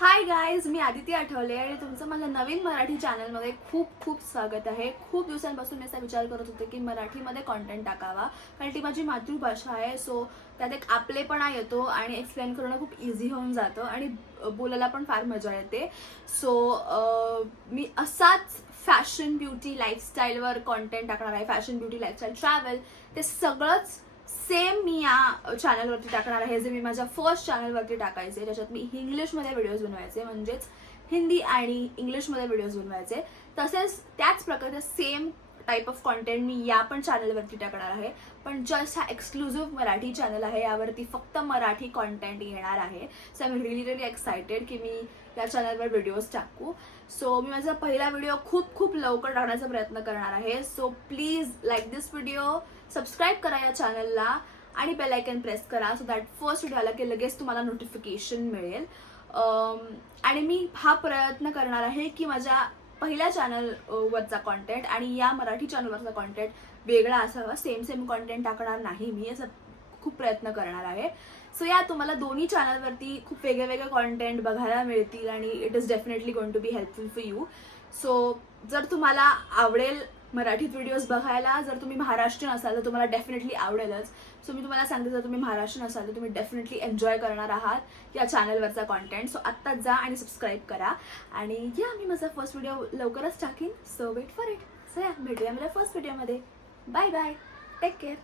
Hi guys, मी आदिती आठवले आणि तुमचं माझ्या नवीन मराठी चॅनलमध्ये खूप खूप स्वागत आहे. खूप दिवसांपासून मी असा विचार करत होते की मराठीमध्ये कॉन्टेंट टाकावा, कारण ती माझी मातृभाषा आहे. सो त्यात एक आपलेपणा येतो आणि एक्सप्लेन करणं खूप इझी होऊन जातं आणि बोलायला पण फार मजा येते. सो मी असाच फॅशन, ब्युटी, लाईफस्टाईलवर कॉन्टेंट टाकणार आहे. फॅशन, ब्युटी, लाईफस्टाईल, ट्रॅव्हल, ते सगळंच सेम मी या चॅनलवरती टाकणार आहे, जे मी माझ्या फर्स्ट चॅनलवरती टाकायचे, ज्याच्यात मी इंग्लिशमध्ये व्हिडिओज बनवायचे, म्हणजेच हिंदी आणि इंग्लिशमध्ये व्हिडिओज बनवायचे. तसेच त्याच प्रकारचे सेम टाईप ऑफ कॉन्टेंट मी या पण चॅनलवरती टाकणार आहे. पण जस्ट हा एक्सक्लुझिव्ह मराठी चॅनल आहे, यावरती फक्त मराठी कॉन्टेंट येणार आहे. So I am really excited की मी या चॅनलवर व्हिडिओज टाकू. सो मी माझा पहिला व्हिडिओ खूप खूप लवकर टाकण्याचा प्रयत्न करणार आहे. So please like this video, subscribe करा या चॅनलला आणि बेल आयकन प्रेस करा, सो दॅट फर्स्ट व्हिडिओ आला की लगेच तुम्हाला नोटिफिकेशन मिळेल. आणि मी हा प्रयत्न करणार आहे की माझ्या पहिल्या चॅनलवरचा कॉन्टेंट आणि या मराठी चॅनलवरचा कॉन्टेंट वेगळा असावा. सेम कॉन्टेंट टाकणार नाही मी, असं खूप प्रयत्न करणार आहे. सो या तुम्हाला दोन्ही चॅनलवरती खूप वेगळे कॉन्टेंट बघायला मिळतील आणि it is definitely going to be helpful for you. So जर तुम्हाला आवडेल मराठीत व्हिडिओज बघायला, जर तुम्ही महाराष्ट्रीयन असाल तर तुम्हाला डेफिनेटली आवडेलच. सो मी तुम्हाला सांगते, जर तुम्ही महाराष्ट्रीयन असाल तर तुम्ही डेफिनेटली एन्जॉय करणार आहात या चॅनलवरचा कॉन्टेंट. सो आत्ताच जा आणि सबस्क्राईब करा आणि या मी माझा फर्स्ट व्हिडिओ लवकरच टाकीन. So wait for it. So या भेटूया मला फर्स्ट व्हिडिओमध्ये. Bye bye, take care.